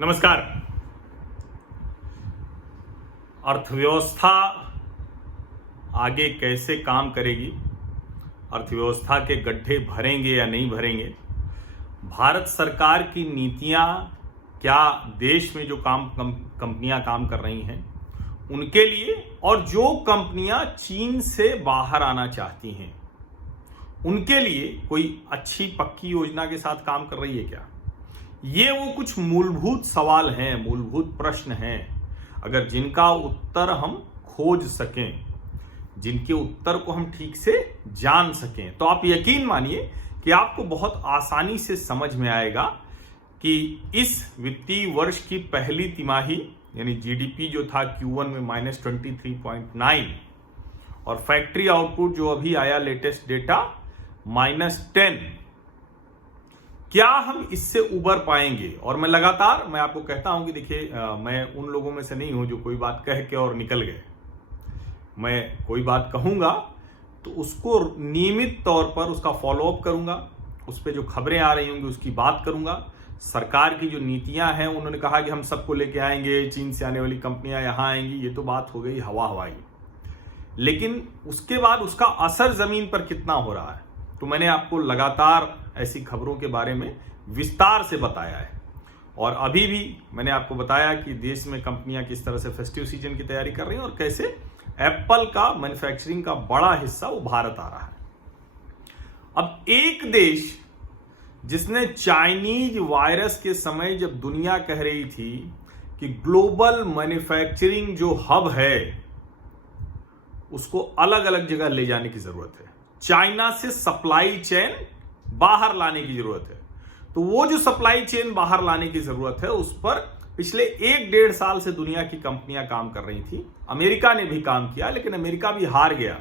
नमस्कार। अर्थव्यवस्था आगे कैसे काम करेगी, अर्थव्यवस्था के गड्ढे भरेंगे या नहीं भरेंगे, भारत सरकार की नीतियां क्या देश में जो कंपनियां काम कर रही हैं उनके लिए, और जो कंपनियां चीन से बाहर आना चाहती हैं उनके लिए कोई अच्छी पक्की योजना के साथ काम कर रही है क्या? ये वो कुछ मूलभूत सवाल हैं, मूलभूत प्रश्न हैं। अगर जिनका उत्तर हम खोज सकें, जिनके उत्तर को हम ठीक से जान सकें, तो आप यकीन मानिए कि आपको बहुत आसानी से समझ में आएगा कि इस वित्तीय वर्ष की पहली तिमाही यानी जीडीपी जो था Q1 में -23.9 और फैक्ट्री आउटपुट जो अभी आया लेटेस्ट डेटा -10, क्या हम इससे उबर पाएंगे? और मैं लगातार आपको कहता हूं कि देखिए, मैं उन लोगों में से नहीं हूं जो कोई बात कह के और निकल गए। मैं कोई बात कहूंगा तो उसको नियमित तौर पर उसका फॉलोअप करूंगा, उस पर जो खबरें आ रही होंगी उसकी बात करूंगा। सरकार की जो नीतियां हैं, उन्होंने कहा कि हम सबको लेके आएंगे, चीन से आने वाली कंपनियां यहां आएंगी, ये तो बात हो गई हवाई। लेकिन उसके बाद उसका असर जमीन पर कितना हो रहा है, तो मैंने आपको लगातार ऐसी खबरों के बारे में विस्तार से बताया है। और अभी भी मैंने आपको बताया कि देश में कंपनियां किस तरह से फेस्टिव सीजन की तैयारी कर रही हैं और कैसे एप्पल का मैन्युफैक्चरिंग का बड़ा हिस्सा वो भारत आ रहा है। अब एक देश जिसने चाइनीज वायरस के समय जब दुनिया कह रही थी कि ग्लोबल मैन्युफैक्चरिंग जो हब है उसको अलग अलग जगह ले जाने की जरूरत है, चाइना से सप्लाई चेन बाहर लाने की जरूरत है, तो वो जो सप्लाई चेन बाहर लाने की जरूरत है उस पर पिछले 1-1.5 साल से दुनिया की कंपनियां काम कर रही थी। अमेरिका ने भी काम किया, लेकिन अमेरिका भी हार गया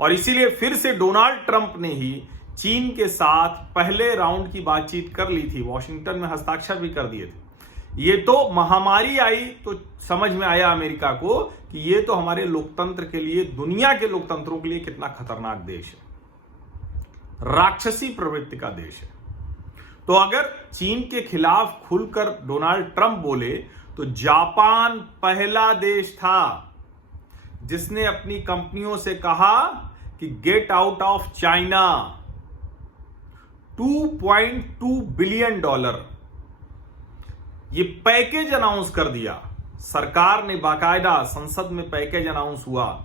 और इसीलिए फिर से डोनाल्ड ट्रंप ने ही चीन के साथ पहले राउंड की बातचीत कर ली थी, वॉशिंगटन में हस्ताक्षर भी कर दिए थे। ये तो महामारी आई तो समझ में आया अमेरिका को कि ये तो हमारे लोकतंत्र के लिए, दुनिया के लोकतंत्रों के लिए कितना खतरनाक देश है, राक्षसी प्रवृत्ति का देश है। तो अगर चीन के खिलाफ खुलकर डोनाल्ड ट्रंप बोले तो जापान पहला देश था जिसने अपनी कंपनियों से कहा कि get out of China. $2.2 billion ये पैकेज अनाउंस कर दिया सरकार ने, बाकायदा संसद में पैकेज अनाउंस हुआ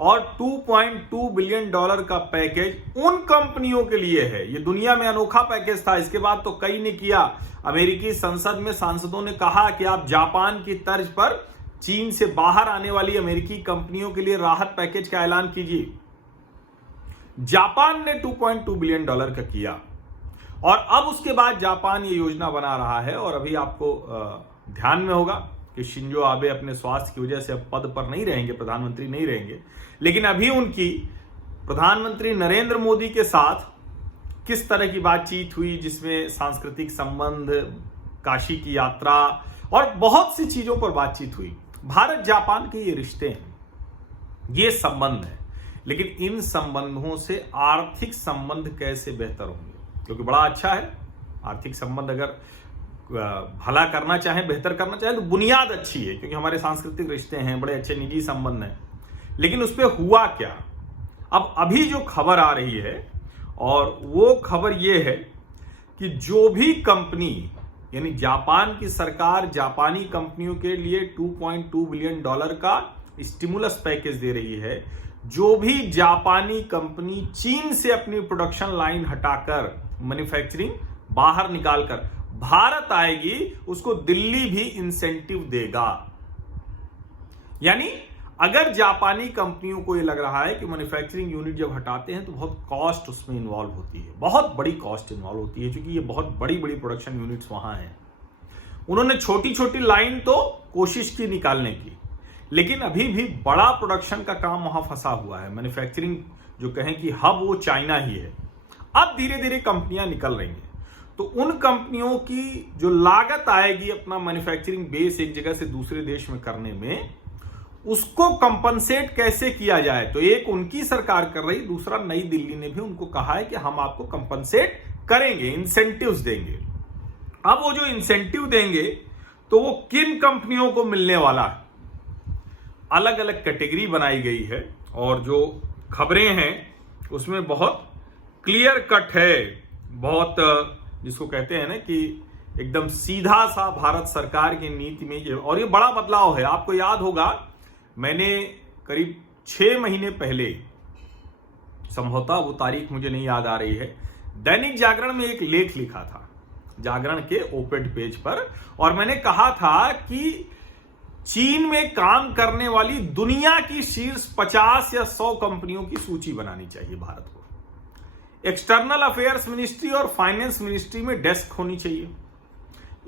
और $2.2 बिलियन का पैकेज उन कंपनियों के लिए है। यह दुनिया में अनोखा पैकेज था। इसके बाद तो कई ने किया। अमेरिकी संसद में सांसदों ने कहा कि आप जापान की तर्ज पर चीन से बाहर आने वाली अमेरिकी कंपनियों के लिए राहत पैकेज का ऐलान कीजिए। जापान ने $2.2 बिलियन का किया और अब उसके बाद जापान ये योजना बना रहा है। और अभी आपको ध्यान में होगा कि शिंजो आबे अपने स्वास्थ्य की वजह से अब पद पर नहीं रहेंगे, प्रधानमंत्री नहीं रहेंगे, लेकिन अभी उनकी प्रधानमंत्री नरेंद्र मोदी के साथ किस तरह की बातचीत हुई, जिसमें सांस्कृतिक संबंध, काशी की यात्रा और बहुत सी चीजों पर बातचीत हुई। भारत जापान के ये रिश्ते हैं, ये संबंध है, लेकिन इन संबंधों से आर्थिक संबंध कैसे बेहतर होंगे? क्योंकि बड़ा अच्छा है आर्थिक संबंध, अगर भला करना चाहें, बेहतर करना चाहें तो बुनियाद अच्छी है, क्योंकि हमारे सांस्कृतिक रिश्ते हैं, बड़े अच्छे निजी संबंध हैं। लेकिन उस पर हुआ क्या? अब अभी जो खबर आ रही है, और वो खबर ये है कि जो भी कंपनी, यानी जापान की सरकार जापानी कंपनियों के लिए $2.2 बिलियन का स्टिमुलस पैकेज दे रही है। जो भी जापानी कंपनी चीन से अपनी प्रोडक्शन लाइन हटाकर, मैन्युफैक्चरिंग बाहर निकालकर भारत आएगी, उसको दिल्ली भी इंसेंटिव देगा। यानी अगर जापानी कंपनियों को यह लग रहा है कि मैन्युफैक्चरिंग यूनिट जब हटाते हैं तो बहुत कॉस्ट उसमें इन्वॉल्व होती है, बहुत बड़ी कॉस्ट इन्वॉल्व होती है, क्योंकि ये बहुत बड़ी बड़ी प्रोडक्शन यूनिट्स वहां हैं। उन्होंने छोटी छोटी लाइन तो कोशिश की निकालने की, लेकिन अभी भी बड़ा प्रोडक्शन का काम वहां फंसा हुआ है। मैन्युफैक्चरिंग जो कहें कि हब वो चाइना ही है। अब धीरे धीरे कंपनियां निकल रही हैं, तो उन कंपनियों की जो लागत आएगी अपना मैन्युफैक्चरिंग बेस एक जगह से दूसरे देश में करने में, उसको कंपनसेट कैसे किया जाए। तो एक उनकी सरकार कर रही, दूसरा नई दिल्ली ने भी उनको कहा है कि हम आपको कंपनसेट करेंगे, इंसेंटिव्स देंगे। अब वो जो इंसेंटिव देंगे तो वो किन कंपनियों को मिलने वाला है, अलग अलग कैटेगरी बनाई गई है और जो खबरें हैं उसमें बहुत क्लियर कट है, बहुत जिसको कहते हैं ना कि एकदम सीधा सा भारत सरकार की नीति में ये, और ये बड़ा बदलाव है। आपको याद होगा मैंने करीब 6 महीने पहले, संभवतः वो तारीख मुझे नहीं याद आ रही है, दैनिक जागरण में एक लेख लिखा था, जागरण के ओपेड पेज पर, और मैंने कहा था कि चीन में काम करने वाली दुनिया की शीर्ष 50 या 100 कंपनियों की सूची बनानी चाहिए भारत को। एक्सटर्नल अफेयर्स मिनिस्ट्री और फाइनेंस मिनिस्ट्री में डेस्क होनी चाहिए।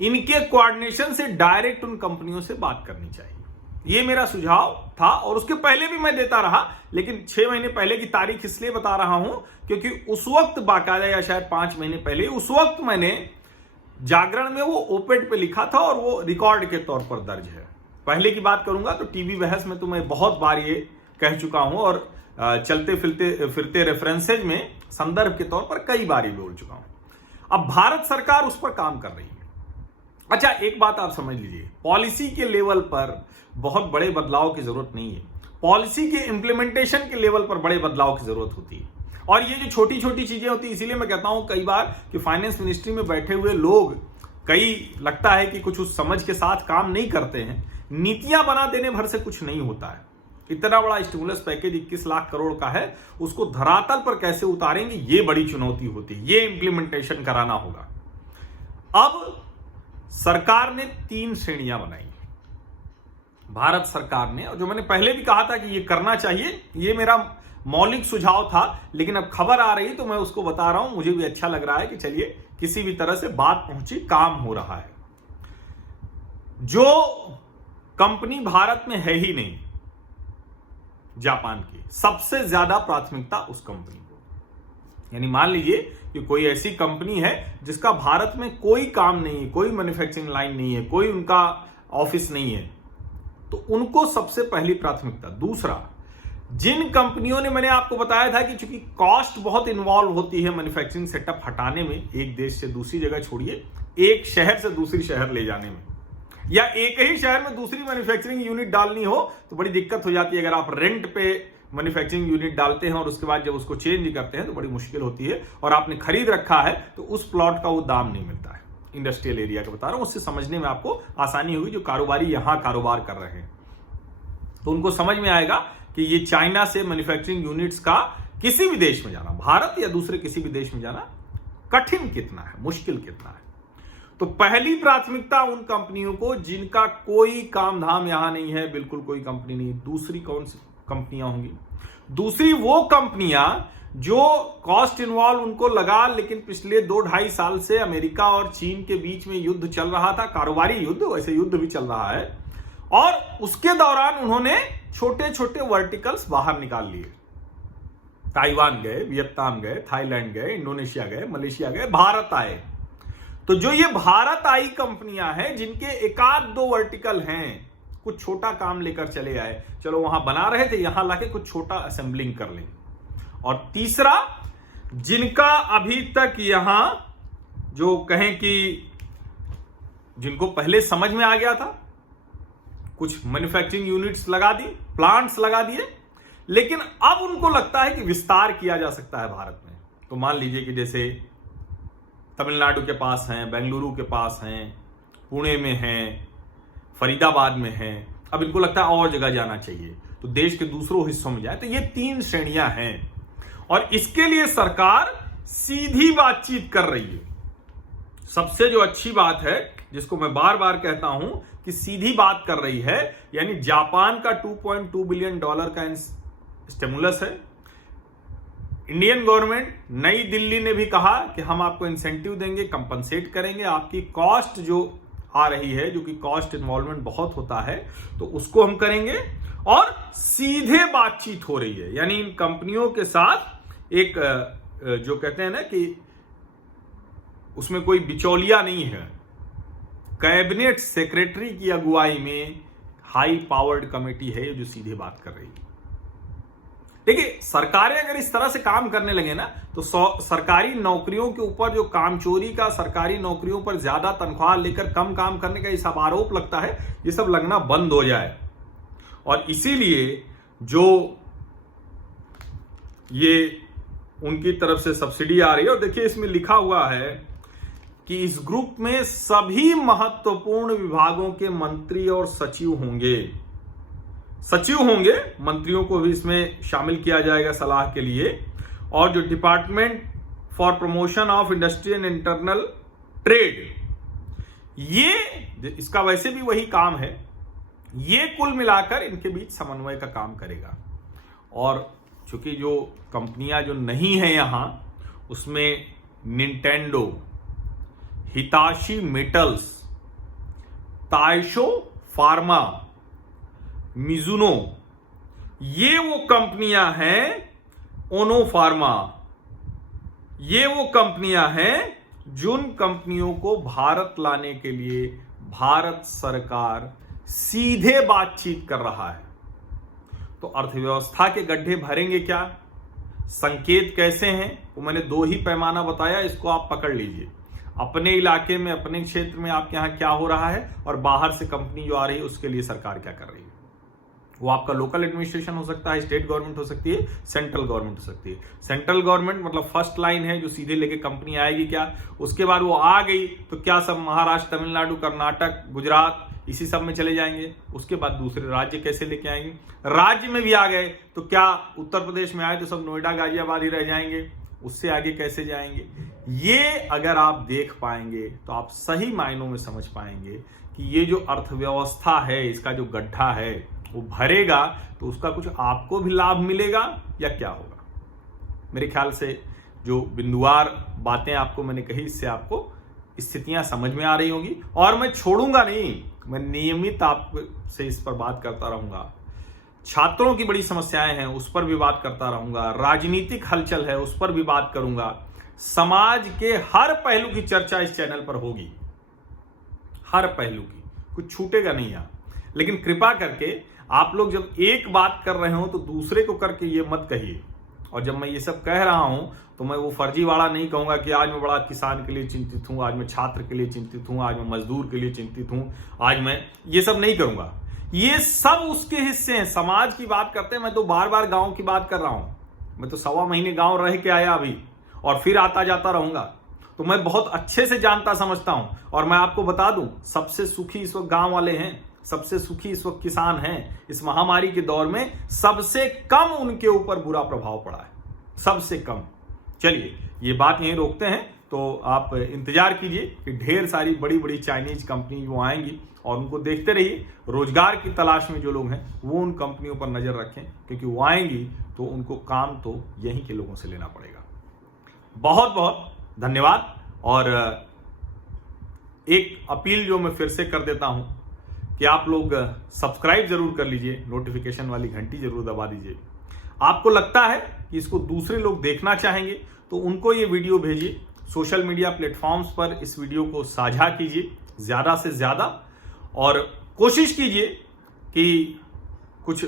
इनके कोऑर्डिनेशन से डायरेक्ट उन कंपनियों से बात करनी चाहिए। ये मेरा सुझाव था और उसके पहले भी मैं देता रहा, लेकिन 6 महीने पहले की तारीख इसलिए बता रहा हूं क्योंकि उस वक्त बाकायदा, या शायद 5 महीने पहले, उस वक्त मैंने जागरण में वो ओपेड पे लिखा था और वो रिकॉर्ड के तौर पर दर्ज है। पहले की बात करूंगा तो टीवी बहस में तो मैं बहुत बार ये कह चुका हूं और चलते फिरते रेफरेंसेज में संदर्भ के तौर पर कई बार बोल चुका हूं। अब भारत सरकार उस पर काम कर रही है। अच्छा, एक बात आप समझ लीजिए, पॉलिसी के लेवल पर बहुत बड़े बदलाव की जरूरत नहीं है, पॉलिसी के इंप्लीमेंटेशन के लेवल पर बड़े बदलाव की जरूरत होती है। और ये जो छोटी छोटी चीजें होती है, इसीलिए मैं कहता हूं कई बार कि फाइनेंस मिनिस्ट्री में बैठे हुए लोग, कई लगता है कि कुछ उस समझ के साथ काम नहीं करते हैं। नीतियां बना देने भर से कुछ नहीं होता है। इतना बड़ा स्टिमुलस पैकेज 21 लाख करोड़ का है, उसको धरातल पर कैसे उतारेंगे, ये बड़ी चुनौती होती है, ये इंप्लीमेंटेशन कराना होगा। अब सरकार ने 3 श्रेणियां बनाई भारत सरकार ने, और जो मैंने पहले भी कहा था कि ये करना चाहिए, ये मेरा मौलिक सुझाव था, लेकिन अब खबर आ रही तो मैं उसको बता रहा हूं। मुझे भी अच्छा लग रहा है कि चलिए किसी भी तरह से बात पहुंची, काम हो रहा है। जो कंपनी भारत में है ही नहीं, जापान की, सबसे ज्यादा प्राथमिकता उस कंपनी को, यानी मान लीजिए कि कोई ऐसी कंपनी है जिसका भारत में कोई काम नहीं है, कोई मैन्युफैक्चरिंग लाइन नहीं है, कोई उनका ऑफिस नहीं है, तो उनको सबसे पहली प्राथमिकता। दूसरा, जिन कंपनियों ने, मैंने आपको बताया था कि चूंकि कॉस्ट बहुत इन्वॉल्व होती है मैन्युफैक्चरिंग सेटअप हटाने में, एक देश से दूसरी जगह छोड़िए, एक शहर से दूसरी शहर ले जाने में, या एक ही शहर में दूसरी मैन्युफैक्चरिंग यूनिट डालनी हो तो बड़ी दिक्कत हो जाती है। अगर आप रेंट पे मैन्युफैक्चरिंग यूनिट डालते हैं और उसके बाद जब उसको चेंज करते हैं तो बड़ी मुश्किल होती है, और आपने खरीद रखा है तो उस प्लॉट का वो दाम नहीं मिलता है। इंडस्ट्रियल एरिया का बता रहा हूं, उससे समझने में आपको आसानी होगी। जो कारोबारी यहां कारोबार कर रहे हैं तो उनको समझ में आएगा कि ये चाइना से मैन्युफैक्चरिंग यूनिट्स का किसी भी देश में जाना, भारत या दूसरे किसी भी देश में जाना कठिन कितना है, मुश्किल कितना है। तो पहली प्राथमिकता उन कंपनियों को जिनका कोई काम धाम यहां नहीं है, बिल्कुल कोई कंपनी नहीं। दूसरी कौन सी कंपनियां होंगी? दूसरी वो कंपनियां जो कॉस्ट इन्वॉल्व उनको लगा, लेकिन पिछले 2-2.5 साल से अमेरिका और चीन के बीच में युद्ध चल रहा था, कारोबारी युद्ध, वैसे युद्ध भी चल रहा है, और उसके दौरान उन्होंने छोटे छोटे वर्टिकल्स बाहर निकाल लिए। ताइवान गए, वियतनाम गए, थाईलैंड गए, इंडोनेशिया गए, मलेशिया गए, भारत आए। तो जो ये भारत आई कंपनियां हैं जिनके 1-2 वर्टिकल हैं, कुछ छोटा काम लेकर चले आए, चलो वहां बना रहे थे, यहां लाके कुछ छोटा असेंबलिंग कर लें। और तीसरा, जिनका अभी तक यहां जो कहें कि जिनको पहले समझ में आ गया था, कुछ मैन्युफैक्चरिंग यूनिट्स लगा दी, प्लांट्स लगा दिए, लेकिन अब उनको लगता है कि विस्तार किया जा सकता है भारत में। तो मान लीजिए कि जैसे तमिलनाडु के पास हैं, बेंगलुरु के पास हैं, पुणे में हैं, फरीदाबाद में हैं, अब इनको लगता है और जगह जाना चाहिए, तो देश के दूसरों हिस्सों में जाए। तो ये 3 श्रेणियां हैं और इसके लिए सरकार सीधी बातचीत कर रही है। सबसे जो अच्छी बात है, जिसको मैं बार बार कहता हूं कि सीधी बात कर रही है, यानी जापान का $2.2 बिलियन का स्टिमुलस है। इंडियन गवर्नमेंट, नई दिल्ली ने भी कहा कि हम आपको इंसेंटिव देंगे, कंपनसेट करेंगे, आपकी कॉस्ट जो आ रही है, जो कि कॉस्ट इन्वॉल्वमेंट बहुत होता है, तो उसको हम करेंगे। और सीधे बातचीत हो रही है, यानी इन कंपनियों के साथ एक जो कहते हैं ना कि उसमें कोई बिचौलिया नहीं है, कैबिनेट सेक्रेटरी की अगुवाई में हाई पावर्ड कमेटी है जो सीधे बात कर रही है। देखिए, सरकारें अगर इस तरह से काम करने लगे ना तो सरकारी नौकरियों के ऊपर जो कामचोरी का, सरकारी नौकरियों पर ज्यादा तनख्वाह लेकर कम काम करने का ये सब आरोप लगता है, ये सब लगना बंद हो जाए। और इसीलिए जो ये उनकी तरफ से सब्सिडी आ रही है, और देखिए इसमें लिखा हुआ है कि इस ग्रुप में सभी महत्वपूर्ण विभागों के मंत्री और सचिव होंगे। मंत्रियों को भी इसमें शामिल किया जाएगा सलाह के लिए। और जो department for promotion of industry and internal trade, ये इसका वैसे भी वही काम है, ये कुल मिलाकर इनके बीच समन्वय का काम करेगा। और चूंकि जो कंपनियां जो नहीं है यहां, उसमें निंटेंडो, हिताशी मेटल्स, ताइशो फार्मा, मिजुनो, ये वो कंपनियां हैं, ओनो फार्मा, ये वो कंपनियां हैं जिन कंपनियों को भारत लाने के लिए भारत सरकार सीधे बातचीत कर रहा है। तो अर्थव्यवस्था के गड्ढे भरेंगे क्या, संकेत कैसे हैं, वो मैंने 2 ही पैमाना बताया, इसको आप पकड़ लीजिए। अपने इलाके में, अपने क्षेत्र में आपके यहां क्या हो रहा है, और बाहर से कंपनी जो आ रही है उसके लिए सरकार क्या कर रही है। वो आपका लोकल एडमिनिस्ट्रेशन हो सकता है, स्टेट गवर्नमेंट हो सकती है, सेंट्रल गवर्नमेंट हो सकती है। सेंट्रल गवर्नमेंट मतलब फर्स्ट लाइन है, जो सीधे लेके कंपनी आएगी क्या, उसके बाद वो आ गई तो क्या सब महाराष्ट्र, तमिलनाडु, कर्नाटक, गुजरात इसी सब में चले जाएंगे। उसके बाद दूसरे राज्य कैसे लेके आएंगे, राज्य में भी आ गए तो क्या उत्तर प्रदेश में आए तो सब नोएडा, गाजियाबाद ही रह जाएंगे, उससे आगे कैसे जाएंगे। ये अगर आप देख पाएंगे तो आप सही मायनों में समझ पाएंगे कि ये जो अर्थव्यवस्था है, इसका जो गड्ढा है वो भरेगा तो उसका कुछ आपको भी लाभ मिलेगा या क्या होगा। मेरे ख्याल से जो बिंदुवार बातें आपको मैंने कही, इससे आपको स्थितियां समझ में आ रही होंगी। और मैं छोड़ूंगा नहीं, मैं नियमित आपसे इस पर बात करता रहूंगा। छात्रों की बड़ी समस्याएं हैं, उस पर भी बात करता रहूंगा। राजनीतिक हलचल है, उस पर भी बात करूंगा। समाज के हर पहलू की चर्चा इस चैनल पर होगी, हर पहलू की, कुछ छूटेगा नहीं यहां। लेकिन कृपा करके आप लोग जब एक बात कर रहे हो तो दूसरे को करके ये मत कहिए। और जब मैं ये सब कह रहा हूं तो मैं वो फर्जीवाड़ा नहीं कहूंगा कि आज मैं बड़ा किसान के लिए चिंतित हूं, आज मैं छात्र के लिए चिंतित हूं, आज मैं मजदूर के लिए चिंतित हूं, आज मैं ये सब नहीं करूंगा। ये सब उसके हिस्से हैं, समाज की बात करते हैं। मैं तो बार बार गांव की बात कर रहा हूं, मैं तो 1.25 महीने गांव रह के आया अभी, और फिर आता जाता रहूंगा। तो मैं बहुत अच्छे से जानता समझता हूं। और मैं आपको बता दूं, सबसे सुखी इस वक्त गांव वाले हैं, सबसे सुखी इस वक्त किसान हैं। इस महामारी के दौर में सबसे कम उनके ऊपर बुरा प्रभाव पड़ा है, सबसे कम। चलिए ये बात यहीं रोकते हैं। तो आप इंतजार कीजिए कि ढेर सारी बड़ी बड़ी चाइनीज कंपनी वो आएंगी, और उनको देखते रहिए। रोजगार की तलाश में जो लोग हैं वो उन कंपनियों पर नजर रखें, क्योंकि वो आएंगी तो उनको काम तो यहीं के लोगों से लेना पड़ेगा। बहुत बहुत धन्यवाद। और एक अपील जो मैं फिर से कर देता हूं कि आप लोग सब्सक्राइब जरूर कर लीजिए, नोटिफिकेशन वाली घंटी जरूर दबा दीजिए। आपको लगता है कि इसको दूसरे लोग देखना चाहेंगे तो उनको ये वीडियो भेजिए। सोशल मीडिया प्लेटफॉर्म्स पर इस वीडियो को साझा कीजिए ज्यादा से ज्यादा, और कोशिश कीजिए कि कुछ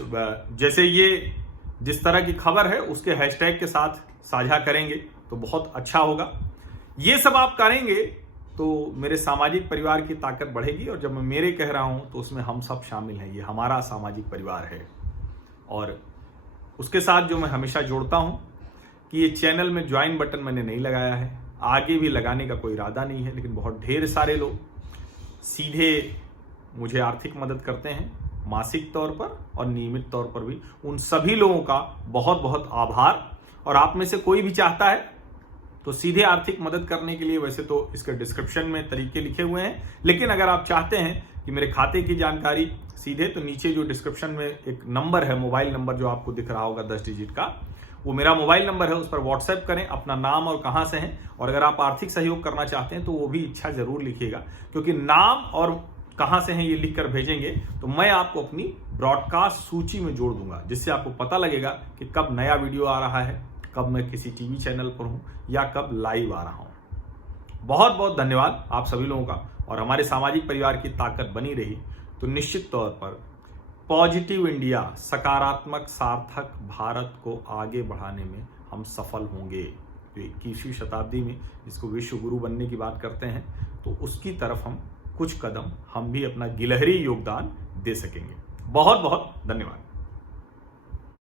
जैसे ये जिस तरह की खबर है उसके हैशटैग के साथ साझा करेंगे तो बहुत अच्छा होगा। ये सब आप करेंगे तो मेरे सामाजिक परिवार की ताकत बढ़ेगी। और जब मैं मेरे कह रहा हूं तो उसमें हम सब शामिल हैं, ये हमारा सामाजिक परिवार है। और उसके साथ जो मैं हमेशा जोड़ता हूं कि ये चैनल में ज्वाइन बटन मैंने नहीं लगाया है, आगे भी लगाने का कोई इरादा नहीं है। लेकिन बहुत ढेर सारे लोग सीधे मुझे आर्थिक मदद करते हैं, मासिक तौर पर और नियमित तौर पर भी। उन सभी लोगों का बहुत बहुत आभार। और आप में से कोई भी चाहता है तो सीधे आर्थिक मदद करने के लिए वैसे तो इसके डिस्क्रिप्शन में तरीके लिखे हुए हैं, लेकिन अगर आप चाहते हैं कि मेरे खाते की जानकारी सीधे, तो नीचे जो डिस्क्रिप्शन में एक नंबर है, मोबाइल नंबर जो आपको दिख रहा होगा 10 डिजिट का, वो मेरा मोबाइल नंबर है। उस पर व्हाट्सएप करें अपना नाम और कहां से हैं। और अगर आप आर्थिक सहयोग करना चाहते हैं तो वो भी इच्छा जरूर लिखिएगा, क्योंकि नाम और कहां से हैं ये लिखकर भेजेंगे तो मैं आपको अपनी ब्रॉडकास्ट सूची में जोड़ दूंगा, जिससे आपको पता लगेगा कि कब नया वीडियो आ रहा है, कब मैं किसी टीवी चैनल पर हूं या कब लाइव आ रहा हूं। बहुत बहुत धन्यवाद आप सभी लोगों का। और हमारे सामाजिक परिवार की ताकत बनी रही तो निश्चित तौर पर पॉजिटिव इंडिया, सकारात्मक सार्थक भारत को आगे बढ़ाने में हम सफल होंगे। तो 21वीं शताब्दी में इसको विश्व गुरु बनने की बात करते हैं, तो उसकी तरफ हम कुछ कदम हम भी अपना गिलहरी योगदान दे सकेंगे। बहुत बहुत धन्यवाद।